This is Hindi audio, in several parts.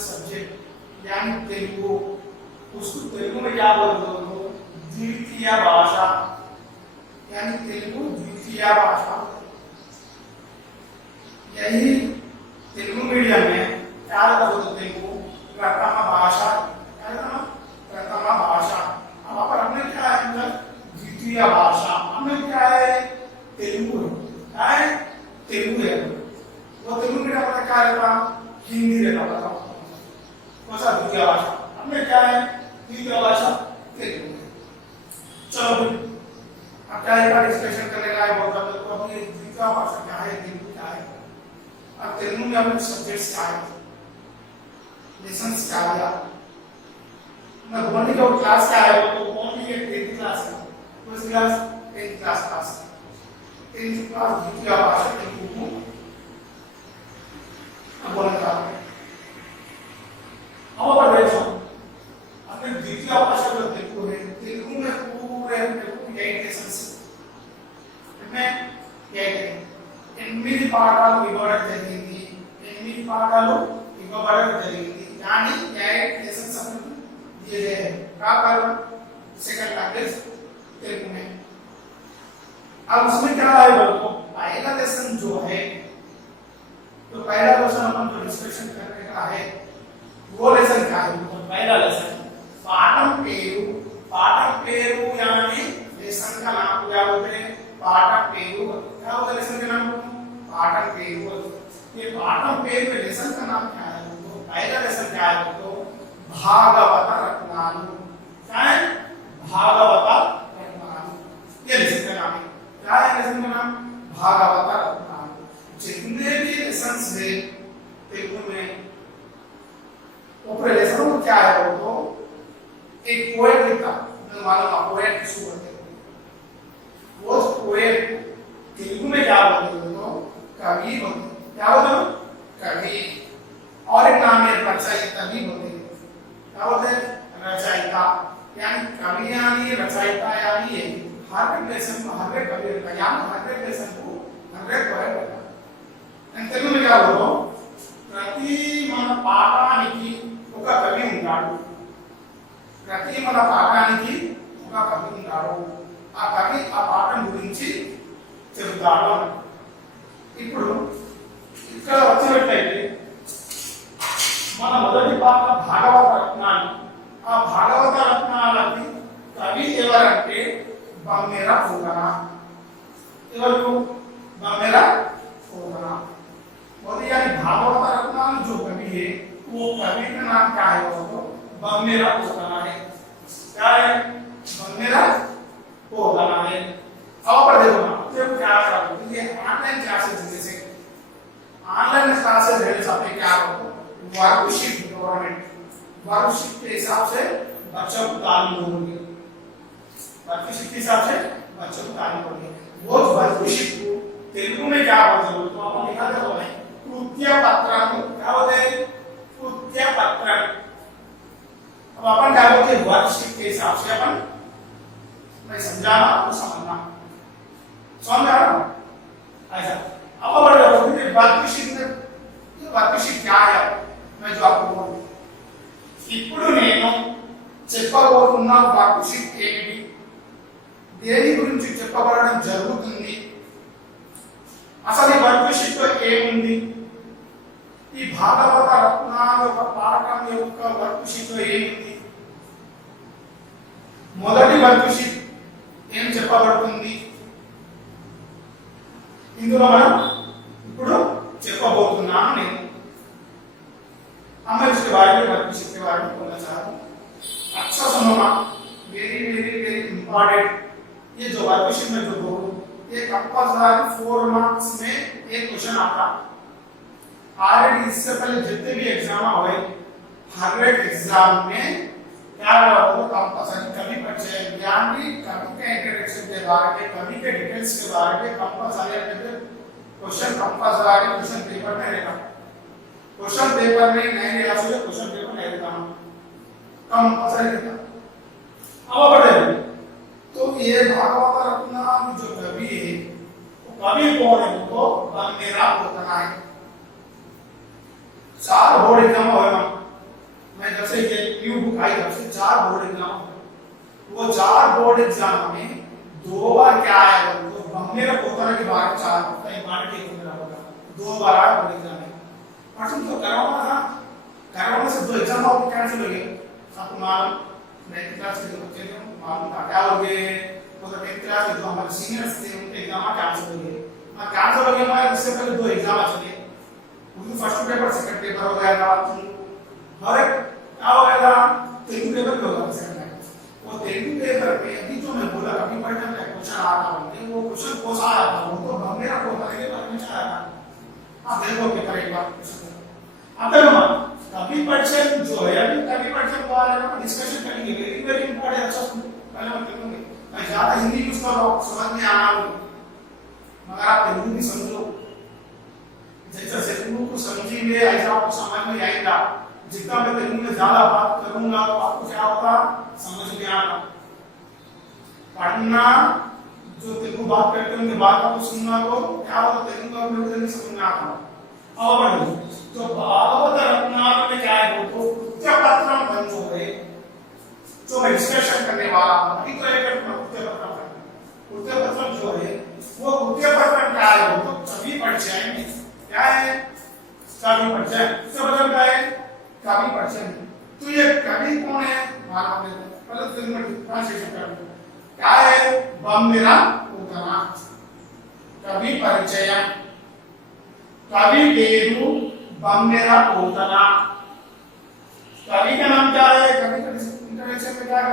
सब्जेक्ट यानी तेलुगु, उसको तेलुगु में क्या बोलते हो? द्वितीय भाषा, यानी तेलुगु द्वितीय भाषा। यही तेलुगु मीडियम में क्या बोलते? तेलुगु प्रथम भाषा, प्रथम भाषा। अब पर हमने क्या है मतलब द्वितीय भाषा, हमने क्या है? तेलुगु है, क्या है? तेलुगु है। वो तेलुगु मीडियम में क्या रहता? हिंदी रहता था। भाषा द्वितीय भाषा, हमने क्या है? द्वितीय भाषा तेलुगु। चलो अब क्या है? डिस्कशन करने का है बहुत ज्यादा। तो अब ये द्वितीय भाषा क्या है, तेलुगु क्या है? अब तेलुगु में अपने सब्जेक्ट्स क्या है, लेसन्स क्या है? मैं बोलने का क्लास क्या है? तो कौन भी 10th क्लास है, first class 10th class 10th class द्वितीय भाषा तेलुगु अब बोलने का है। अब पर देखो अपने द्वितीय भाषा जो तेलुगु है, तेलुगु में पूरे 8 लेसन्स में 8 పాఠాలు ఇవ్వడం జరిగింది, 8 పాఠాలు ఇవ్వబడడం జరిగింది। यानी 8 लेसन्स अपन दिए गए हैं का सेकंड लैंग्वेज तेलुगु में। अब उसमें क्या है बोलो, पहला लेसन जो है, तो पहला लेसन अपन जो डिस्कशन करने का है वो लेसन क्या है? तो पहला लेसन पाठम पेरू यानी लेसन का नाम क्या बोलते हैं? पाठम पेरू। क्या होता है लेसन का नाम? पाठम पेरू। ये पाठम पेरू लेसन का नाम क्या है? तो पहला लेसन क्या है? तो भागवत रत्नालु। क्या है? भागवत रत्नालु, ये लेसन का नाम है। क्या है लेसन का नाम? भागवत रत्नालु। जितने भी लेसन्स है तेलुगु में, ऊपर लेसन क्या है? तो एक पोएट लिखा, मालूम है पोएट किसको बोलते हैं? वो पोएट तेलुगु में क्या बोलते हैं? तो कवि बोलते हैं। क्या बोलते हैं? कवि। और एक नाम है रचयिता भी बोलते हैं। क्या बोलते हैं? रचयिता। यानी कवि यानी रचयिता यानी हर लेसन को हर कवि का, यानी हर लेसन को हर पोएट का। तेलुगु में क्या बोलो? प्रति मन पाठानिकी ఒక కవి ఉంటాడు, ప్రతి మన పాఠానికి ఒక కవి ఉంటాడు, ఆ కవి ఆ పాఠం గురించి చెబుతాడు। ఇప్పుడు ఇక్కడ వచ్చినట్లయితే మన మొదటి పాఠ భాగవత రత్నాలు, ఆ భాగవత రత్నాలకి కవి ఎవరంటే బమ్మెర పోతన। ఎవరు? బమ్మెర పోతన। और यानी भागवत रत्नाल जो कवि है वो कवि का नाम क्या है? तो बम्मेर पोतन है। क्या है? बम्मेर पोतन है। अब पर देखो ना, जब क्या करो ये ऑनलाइन क्लासेस, जैसे ऑनलाइन क्लासेस है साथ में क्या करो? वर्कशीट गवर्नमेंट वर्कशीट के हिसाब से बच्चों को तालीम होगी, वर्कशीट के हिसाब से बच्चों को तालीम होगी। वो वर्कशीट को तेलुगु में क्या बोलते हो? तो अपन लिखा था वो है कृत्य पत्रम। क्या बोलते हैं? कृत्य पत्रम। अब अपन क्या बोलते हैं? वर्कशीट के हिसाब से अपन, मैं समझाना आपको समझना, समझ आ रहा ऐसा। अब अपन वर्कशीट में वर्कशीट क्या है मैं जो आपको बोलूं, ఇప్పుడు నేను చెప్పబోతున్న వర్క్షీట్ ఏమిటి, దేని గురించి చెప్పబడడం జరుగుతుంది, అసలు ఈ వర్క్షీట్ లో ఏముంది, ఈ భాగవత రత్నాల యొక్క పాఠం యొక్క వర్క్షీట్ లో ఏముంది, మొదటి వర్క్షీట్ ఏం చెప్పబడుతుంది, ఇందులో మనం ఇప్పుడు చెప్పబోతున్నాను। నేను हम इसके बारे में वर्कशीट के बारे में बोलना चाहता हूँ। अच्छा सुनो, वेरी वेरी वेरी इंपॉर्टेंट। ये जो वर्कशीट में जो बोलूं ये कंपल्सरी 4 मार्क्स में एक क्वेश्चन आता। ऑलरेडी इससे पहले जितने भी एग्जाम हुए हर एक एग्जाम में क्या रहो कंपल्सरी कभी बच्चे ज्ञान की कभी के इंट्रोडक्शन के बारे में, कभी के डिटेल्स के बारे में compulsory question compulsory question paper में रहेगा। क्वेश्चन पेपर में नहीं लिया तो क्वेश्चन पेपर नहीं रहता कंपल्सरी रहता। अब बढ़े तो ये भागवत रत्नाल जो कवि है वो कवि कौन है? तो बम्मेर पोतन है। 4 बोर्ड एग्जाम हुए जार बोर्ड एग्जाम, वो जार बोर्ड एग्जाम में 2 बार क्या आया तो मेरा पोता के बार 4 कई बार के मेरा होगा 2 बार आया बोर्ड एग्जाम में। परसों तो करवाना था, करवाने से 2 एग्जाम आपको कैंसिल हो गए। आपको मालूम 9th क्लास के जो बच्चे थे मालूम था क्या हो गए, वो 10th क्लास के जो हमारे सीनियर्स थे उनके एग्जाम कैंसिल हो गए। कैंसिल हो गया हमारे, इससे पहले 2 एग्जाम चले, उनका फर्स्ट पेपर सेकंड पेपर हो गया था, और क्या हो गया था तेलुगु पेपर भी होगा सेकंड टाइम। वो तेलुगु पेपर पे अभी जो मैं बोला अभी पढ़ने में क्वेश्चन आ रहा है, वो क्वेश्चन कौन सा आया था वो तो मेरा को पढ़ने के बारे में आया था। आप देखो पेपर एक बार अब देखो कभी पर्सन जो है अभी कभी पर्सन को आ रहा है डिस्कशन करेंगे, वेरी वेरी इंपॉर्टेंट। अच्छा सुनो पहले मैं कहूंगा मैं ज्यादा हिंदी यूज कर रहा हूं समझ में आना हो, मगर आप तेलुगु भी समझो, जैसे तेलुगु को समझेंगे ऐसा आपको समझ में आएगा। जितना मैं तेलुगु में ज्यादा बात करूंगा तो आपको क्या होगा समझ में आना। पढ़ना जो तेलुगु बात करते होंगे बात आपको सुनना तो क्या होगा तेलुगु में मुझे समझ में आता। और जो भागवत रत्नावली में क्या है वो तो उत्तरपत्रम बन जो है जो मैं डिस्कशन करने वाला हूं अभी तो एक उत्तरपत्रम जो है वो उत्तरपत्रम क्या है वो तो सभी परिचय में क्या है कवि परिचय। उत्तरपत्रम क्या है कवि परिचय। तो ये कवि कौन है मालूम है पहले फिल्म में ट्रांसलेशन कर लो क्या है बम्मेरा उतना कवि परिचय। कवि पेरू बम्मेरा पोतना। कवि का नाम क्या है, कवि का इंट्रोडक्शन में क्या है,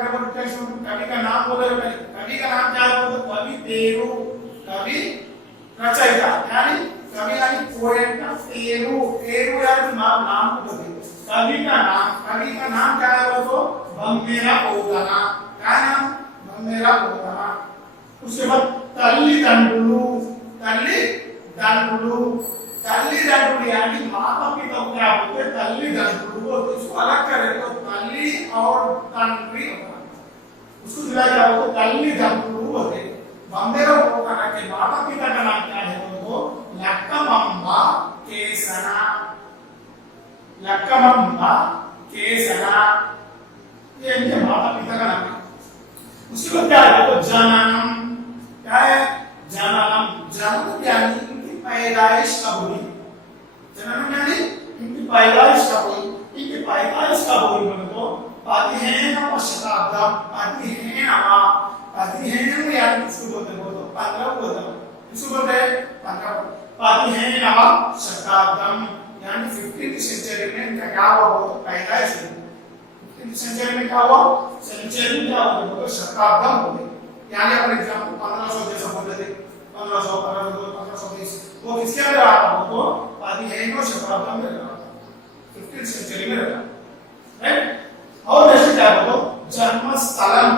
कवि का नाम बोले कवि का नाम क्या है तो कवि पेरू, कवि रचयिता यानी कवि यानी पोएट का पेरू, पेरू यानी नाम को बोलते कवि का नाम क्या है वो तो बम्मेरा पोतना। क्या नाम बम्मेरा पोतना। उसके बाद तल्ली दंडुलु, तल्ली दंडुलु, तल्ली दंडुलु यानी माता पिता को क्या बोलते हैं तल्ली दंडुलु। उसको अलग करें तो तल्ली और दंडुलु होता है, उसको जुड़ा क्या बोलते तल्ली दंडुलु बोलते। बम्मेरा पोतना के माता पिता का नाम क्या है वो लक्कमम्मा केसना, लक्कमम्मा केसना ये इनके माता पिता का नाम है। उसके बाद क्या है तो जननम, क्या है जननम, जन्म यानी इनकी पैदाइश कब हुई, जननम यानी इनकी पैदाइश कब हुई, इनकी पैदाइश कब हुई बोले तो 15वीं शताब्दम, 15वीं यानी किसको बोलते हैं तो 15 बोलते हैं, किसको बोलते हैं 15वीं शताब्दम यानी 15th सेंचुरी में इनका क्या हुआ वो पैदाइश हुई। 15th सेंचुरी में क्या हुआ, सेंचुरी क्या हुआ तो शताब्दम हो गई। यानी अपन एग्जांपल 1500 जैसा बोल रहे थे 1500 1520 वो किसके अंदर आता हो तो 15वीं शताब्दम में रहा, 15th सेंचुरी में रहा, राइट। और नेक्स्ट क्या हो तो जन्मस्थलम,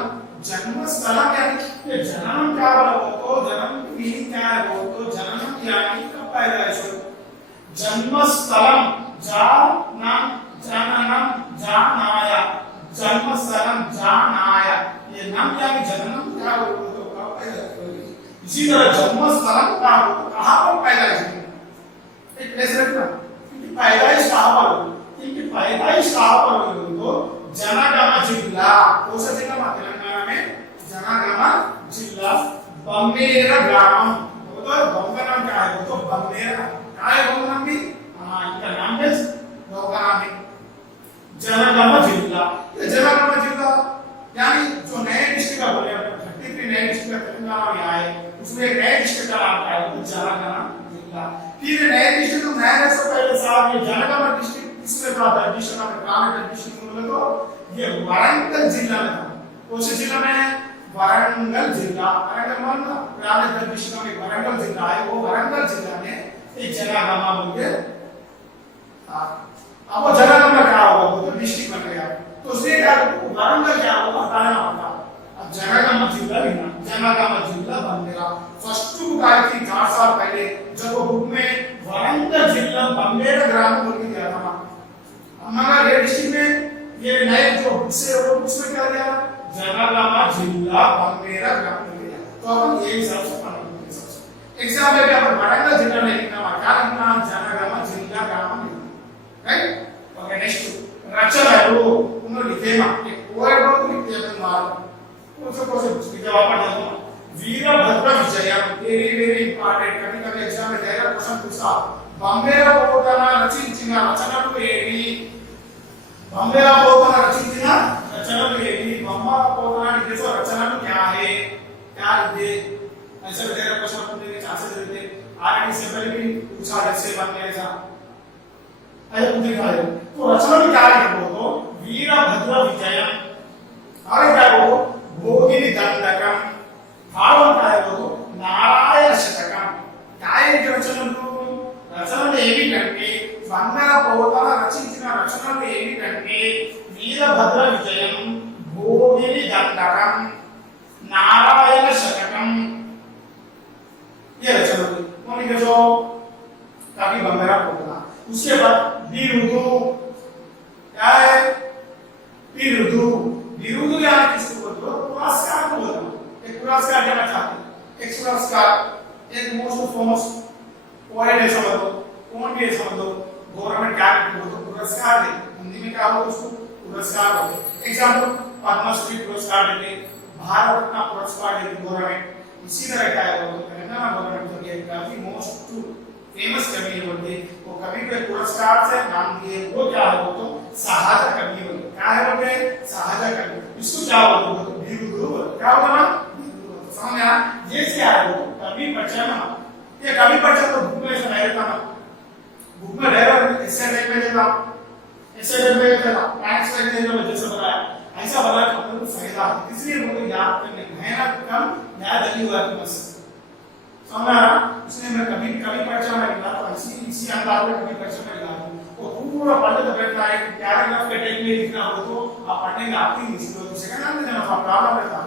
जन्मस्थलम यानी ये जन्म क्या बोला हो तो जन्म की मीनिंग क्या है वो तो जन्म यानी कब पैदाइश हो। जन्मस्थलम जानम जननम जानाया, जन्मस्थलम जानाया ये नाम यानी जन्म क्या हो तो कब पैदाइश होगी। इसी तरह जन्मस्थलम क्या हो तो कहां पर पैदाइश होगी, एक प्लेस रखना कि पैदाइश कहां पर होगी, इनकी पैदाइश कहां पर होगी तो जनगाम जिला, कौन सा जिला तेलंगाना में जनगाम जिला, बम्मेरा ग्रामम तो गांव का नाम क्या है वो तो बम्मेरा, क्या है गांव का नाम भी इनका नाम है गांव का नाम है जनगाम जिला। ये जनगाम जिला यानी जो नए डिस्ट्रिक्ट का बोले 33 नए डिस्ट्रिक्ट तेलंगाना में आए उसमें एक नए डिस्ट्रिक्ट का नाम क्या है वो जनगाम जिला। फिर नए डिस्ट्रिक्ट तो नए से पहले साल ये जनगाम डिस्ट्रिक्ट किसमें था, डिस्ट्रिक्ट में ग्रामीण डिस्ट्रिक्ट में तो ये वारंगल जिला में था। कौन से जिला में वारंगल जिला, वारंगल मालूम ग्रामीण डिस्ट्रिक्ट में वारंगल जिला है, वो वारंगल जिला में एक जनगाम बोल के था। अब वो जनगाम का क्या हुआ वो तो डिस्ट्रिक्ट बन गया तो उसने क्या वारंगल क्या हुआ हटाना पड़ा। अब जनगाम जिला भी ना जनगाम जिला बन गया। फर्स्ट बुक आई थी 4 साल पहले जब वो बुक में वारंगल जिला बम्मेरा ग्राम बोल के दिया था। हमारा ये डिस्ट्रिक्ट में ये नए जो बुक्स है वो बुक्स में क्या दिया जनगाम जिला बम्मेरा ग्राम बोल दिया। तो अपन ये हिसाब से पढ़ेंगे। एग्जाम में क्या वारंगल जिला नहीं लिखना क्या लिखना जनगाम जिला ग्राम, राइट। ओके नेक्स्ट रचनालु उन्होंने लिखे एक पोएट చూస్తా బంబేరపోతన రచించిన రచనలు ఏవి బంబేరపోతన రచించిన रचना में भी मम्मा पोतना लिखे सो रचना में क्या है क्या लिखे ऐसे तेरा क्वेश्चन पूछने के चांसेस रहते आरटी से पहले भी पूछा जैसे बनने ऐसा ऐसे पूछे था तो रचना में क्या लिखे बोलो वीरभद्र विजयम और क्या बोलो भोगिनी दंडकम भावन क्या है बोलो नारायण शतकम क्या है ये रचना में ये भी करके बंबेरा पोतना रचिंచిన रचना में ये भी करके वीरभद्र विजयम भोगिनी दंडकम नारायण शतकम ये रचना कौन लिखे जो कवि बंबेरा पोतना उसके बाद विरुदु क्या है विरुदु विरुदु यानी किसको बोलते हो पुरस्कार को बोलते हो एक पुरस्कार देना चाहते हैं एक पुरस्कार एक मोस्ट फेमस पोएट है समझ लो कौन भी है समझ लो गवर्नमेंट क्या बोलते हो पुरस्कार दे हिंदी में क्या बोलते उसको पुरस्कार होते एग्जांपल पद्मश्री पुरस्कार देते भारत रत्न पुरस्कार देते गवर्नमेंट इसी तरह क्या है वो तेलंगाना गवर्नमेंट जो है काफी मोस्ट फेमस कवि होते वो कवि को पुरस्कार से नाम दिए वो क्या है वो तो सहाजा कवि होते क्या है बोलते सहाजा कवि इसको क्या बोलते हो तो विरुदु क्या होता ना समझ आया ये क्या है वो कवि परिचय ये कवि परिचय तो बुक में ऐसा रहता ना बुक में रहेगा ऐसे टाइप में देता ऐसे टाइप में देता मैथ्स में देता मैं जैसे बताया ऐसा बना कि अपन को फायदा इसलिए मुझे याद करने मेहनत कम याद नहीं हुआ कि बस समझ रहा इसलिए मैं कभी कभी परिचय में लिखा तो इसी अंदाज में कभी परिचय में लिखा वो पूरा पढ़ते तो बैठना है पैराग्राफ के टाइप में लिखना हो तो आप पढ़ने में आपकी मुश्किल हो सेकंड नाम देना आप प्रॉब्लम रहता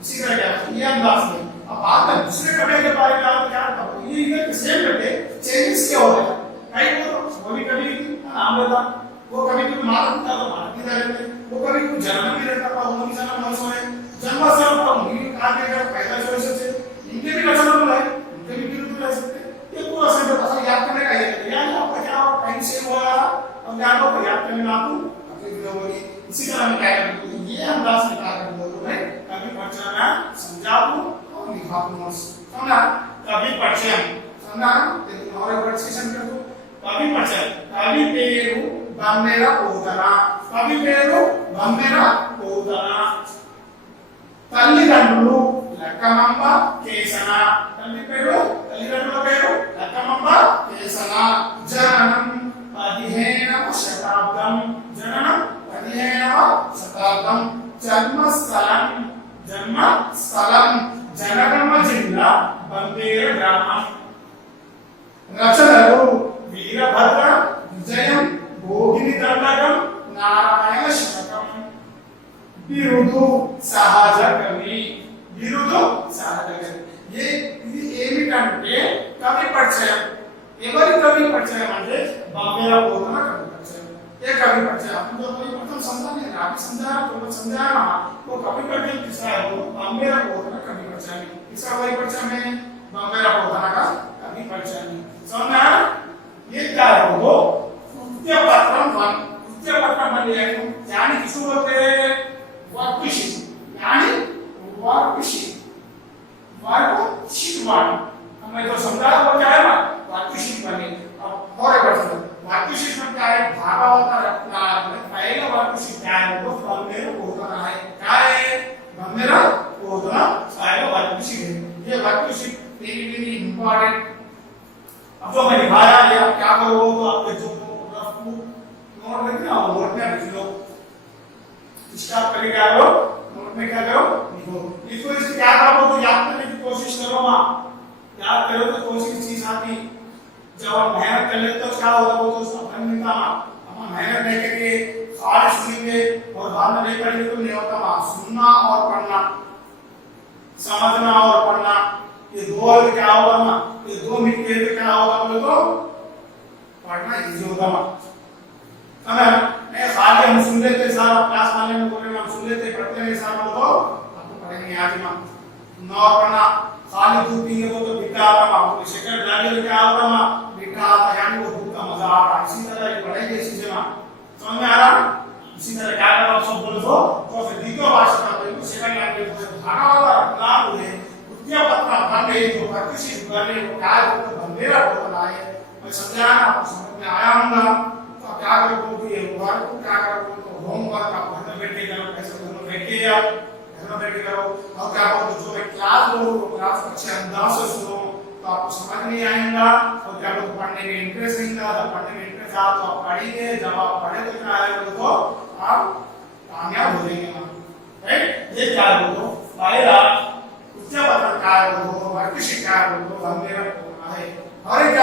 इसी तरह क्या ये अंदाज में अब बात में दूसरे कवि के बारे में आप क्या बताओ ये इधर सेम करके चेंजेस क्या हो रहा है राइट वो भी कभी नाम लेता वो कभी भी मालूम था तो मालूम नहीं रहते वो कभी को जन्म भी रहता था उन्हीं जन्म मौसम है जन्म से पर उन्हीं का के पैदा चॉइस से इनके भी रचना है इनके भी बिल्कुल रह सकते ये पूरा सेंटर असल याद करने का है याद आपका क्या टाइम सेव हो रहा अब याद हो याद करने में आपको अपनी होगी इसी तरह हम क्या करेंगे ये अंदाज से क्या करेंगे मैं कभी परिचय में समझा दूं और लिखा दूं समझा कभी परिचय समझा और परिचय कर दो कभी परिचय कवि पेरू बंबेरा पोतना कवि पेरू बंबेरा पोतना తల్లిదండ్రులు లక్కమంబ కేసన తల్లి పేరు తల్లిదండ్రుల పేరు లక్కమంబ కేసన జననం 15వ శతాబ్దం జననం 15వ శతాబ్దం జన్మస్థలం జనగామ జిల్లా బంబేర గ్రామం రచనలు వీరభద్ర విజయం భోగిని దండకం నారాయణ శతకం विरुदु सहाजा कवि विरुदु सहाजा कवि ये ఏమిటంటే కవి పరిచయం ఎవరి కవి పరిచయం అంటే बंबेरा पोतना कवि परिचय ये कवि परिचय अपन जो कोई प्रथम समझाने आप समझाना वो कवि परिचय किसका है वो बंबेरा पोतना कवि परिचय इसका कवि परिचय में बंबेरा पोतना का कवि परिचय समझना ये क्या है वो कृत्य पत्रम बने यानी किसको बोलते हैं वर्कशीट यानी वर्कशीट हमें तो समझा वो क्या है ना वर्कशीट बने अब और एक बार वर्कशीट में क्या है भागा होता रखना पहले वर्कशीट क्या है वो बंबेरा पोतना है क्या है बंबेरा पोतना पहले वर्कशीट है ये वर्कशीट वेरी इंपॉर्टेंट अब जो मैं दिखाया ये आप क्या करो तो आपके जो रफ नोट करके ना नोट में लिख लो स्टार्ट करके क्या करो नोट में क्या करो लिखो इससे क्या करो तो याद करने की कोशिश करो मां याद करो तो कोशिश चीज आती जब आप मेहनत कर लेते हो क्या होगा वो तो अपन मिलता मां हम मेहनत नहीं करके खाली सुनेंगे और बाद में नहीं पढ़ेंगे तो नहीं होता मां सुनना और पढ़ना समझना और पढ़ना ये दो क्या होगा मां ये दो मिलके क्या होगा बोले तो पढ़ना इजी होगा मां समझ नहीं खाली हम सुन लेते सारा क्लास वाले में बोल रहे हम सुन लेते पढ़ते नहीं सारा तो आपको पढ़ेंगे आज मां नौ पढ़ना खाली दूध पीने को तो बिठा आता मां तो शक्कर डालिए तो क्या होगा मां बिठा आता यानी वो दूध का मजा आता इसी तरह ये पढ़ेंगे इसी से मां समझ में आ रहा इसी तरह क्या करो सब बोलो तो फिर द्वितीय भाषा का तो सेकंड लैंग्वेज में भागा वाला रखना हुए कृत्य पत्र बने जो वर्कशीट बने वो क्या है तो बंबेरा पोतना है मैं समझाया आपको समझ में आया होगा। तो आप क्या करोगे, ये वर्क को क्या करोगे, तो होमवर्क आप घर में बैठ के करो, कैसे घर में बैठ के आप घर में बैठ के करो। और क्या करो, जो मैं क्लास लूँ वो क्लास अच्छे अंदाज से सुनो, तो आपको समझ नहीं आएगा। और क्या करो, पढ़ने में इंटरेस्ट नहीं था, जब पढ़ने में इंटरेस्ट आ तो आप पढ़ेंगे, जब आप पढ़े तो क्या आएगा, तो आप कामयाब हो जाएंगे। राइट, ये क्या बोलो पहला उच्च पत्रकार बोलो, वर्कशीट क्या बोलो, हम मेरा बोलना है। और क्या